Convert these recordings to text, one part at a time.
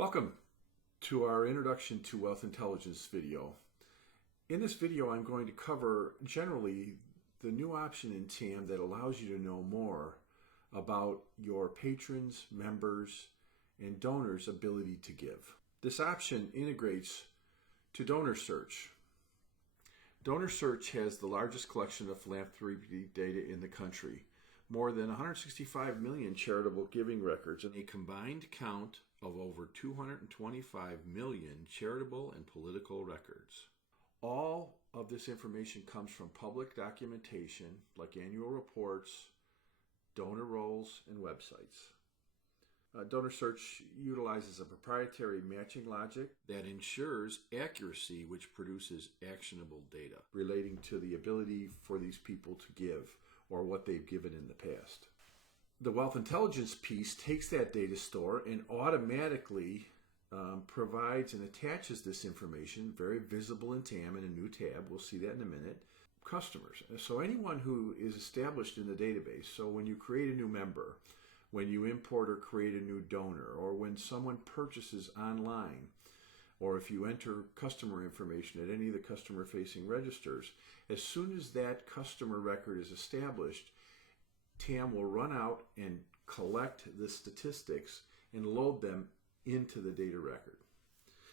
Welcome to our Introduction to Wealth Intelligence video. In this video, I'm going to cover generally the new option in TAM that allows you to know more about your patrons, members, and donors' ability to give. This option integrates to Donor Search. Donor Search has the largest collection of philanthropy data in the country, more than 165 million charitable giving records, and a combined count of over 225 million charitable and political records. All of this information comes from public documentation like annual reports, donor rolls, and websites. Donor Search utilizes a proprietary matching logic that ensures accuracy, which produces actionable data relating to the ability for these people to give or what they've given in the past. The Wealth Intelligence piece takes that data store and automatically provides and attaches this information, very visible in TAM in a new tab, we'll see that in a minute, customers. So anyone who is established in the database, so when you create a new member, when you import or create a new donor, or when someone purchases online, or if you enter customer information at any of the customer-facing registers, as soon as that customer record is established, TAM will run out and collect the statistics and load them into the data record.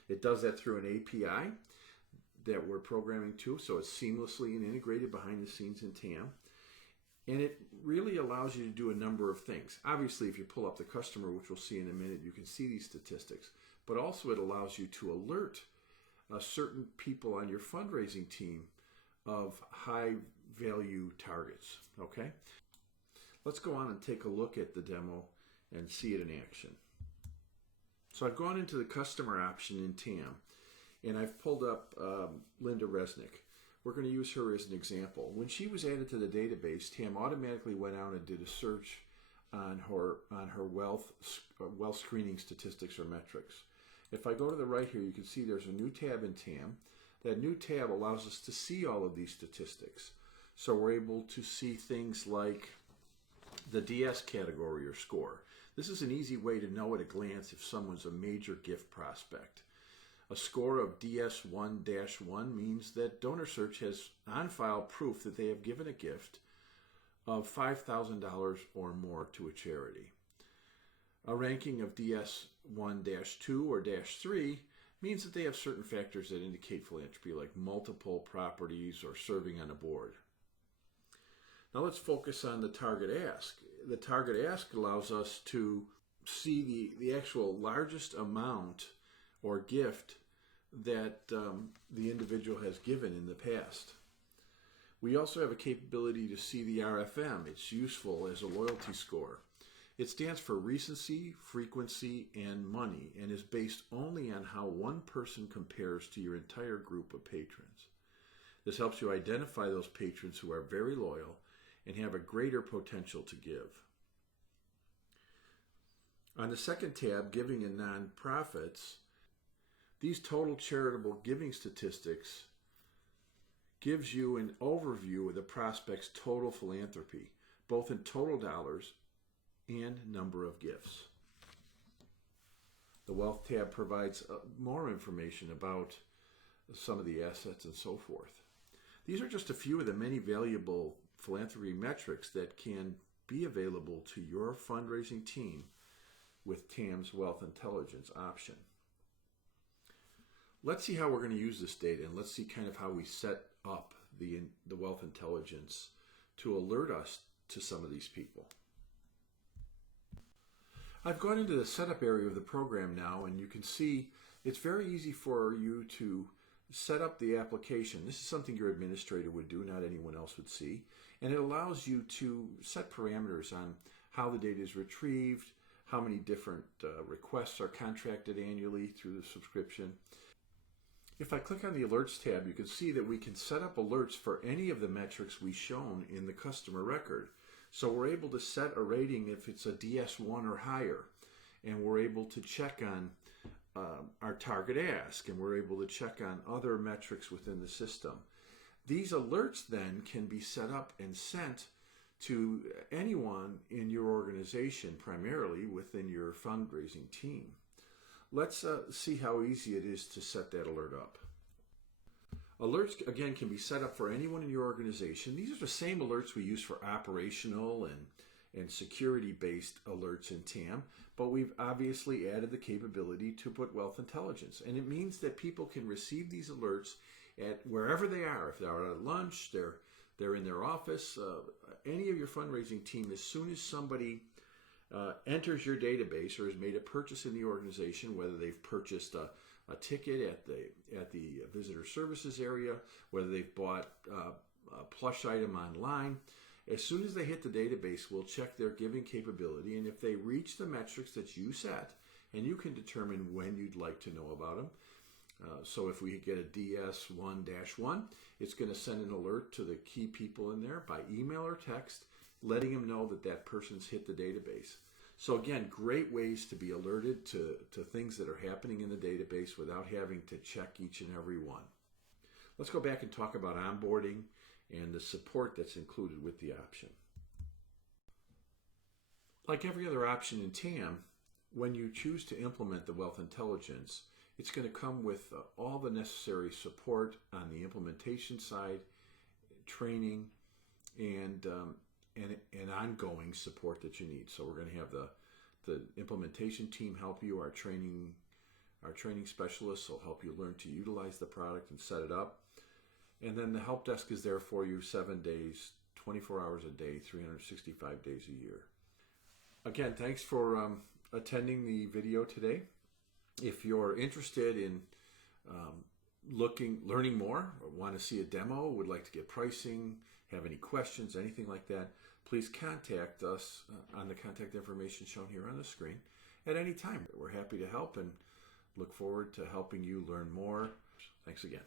It does that through an API that we're programming to, so it's seamlessly and integrated behind the scenes in TAM. And it really allows you to do a number of things. Obviously, if you pull up the customer, which we'll see in a minute, you can see these statistics. But also it allows you to alert certain people on your fundraising team of high value targets, okay? Let's go on and take a look at the demo and see it in action. So I've gone into the customer option in TAM, and I've pulled up Linda Resnick. We're going to use her as an example. When she was added to the database, TAM automatically went out and did a search on her wealth screening statistics or metrics. If I go to the right here, you can see there's a new tab in TAM. That new tab allows us to see all of these statistics. So we're able to see things like the DS category or score. This is an easy way to know at a glance if someone's a major gift prospect. A score of DS1-1 means that Donor Search has on file proof that they have given a gift of $5,000 or more to a charity. A ranking of DS1-2 or -3 means that they have certain factors that indicate philanthropy, like multiple properties or serving on a board. Now let's focus on the target ask. The target ask allows us to see the actual largest amount or gift that the individual has given in the past. We also have a capability to see the RFM. It's useful as a loyalty score. It stands for recency, frequency, and money, and is based only on how one person compares to your entire group of patrons. This helps you identify those patrons who are very loyal and have a greater potential to give. On the second tab, Giving and Nonprofits, these total charitable giving statistics gives you an overview of the prospect's total philanthropy, both in total dollars and number of gifts. The Wealth tab provides more information about some of the assets and so forth. These are just a few of the many valuable philanthropy metrics that can be available to your fundraising team with TAM's Wealth Intelligence option. Let's see how we're going to use this data, and let's see kind of how we set up the Wealth Intelligence to alert us to some of these people. I've gone into the setup area of the program now, and you can see it's very easy for you to set up the application. This is something your administrator would do, not anyone else would see. And it allows you to set parameters on how the data is retrieved, how many different requests are contracted annually through the subscription. If I click on the Alerts tab, you can see that we can set up alerts for any of the metrics we've shown in the customer record. So we're able to set a rating if it's a DS1 or higher, and we're able to check on our target ask, and we're able to check on other metrics within the system. These alerts then can be set up and sent to anyone in your organization, primarily within your fundraising team. Let's see how easy it is to set that alert up. Alerts, again, can be set up for anyone in your organization. These are the same alerts we use for operational and security-based alerts in TAM, but we've obviously added the capability to put wealth intelligence. And it means that people can receive these alerts at wherever they are. If they're at lunch, they're in their office, any of your fundraising team, as soon as somebody enters your database or has made a purchase in the organization, whether they've purchased a ticket at the visitor services area, whether they've bought a plush item online, as soon as they hit the database, we'll check their giving capability, and if they reach the metrics that you set, and you can determine when you'd like to know about them. So if we get a DS1-1, it's going to send an alert to the key people in there by email or text, letting them know that that person's hit the database. So again, great ways to be alerted to things that are happening in the database without having to check each and every one. Let's go back and talk about onboarding and the support that's included with the option. Like every other option in TAM, when you choose to implement the Wealth Intelligence, it's going to come with all the necessary support on the implementation side, training, and ongoing support that you need. So we're going to have the implementation team help you. Our training specialists will help you learn to utilize the product and set it up. And then the help desk is there for you 7 days, 24 hours a day, 365 days a year. Again, thanks for attending the video today. If you're interested in learning more, or want to see a demo, would like to get pricing, have any questions, anything like that, please contact us on the contact information shown here on the screen at any time. We're happy to help and look forward to helping you learn more. Thanks again.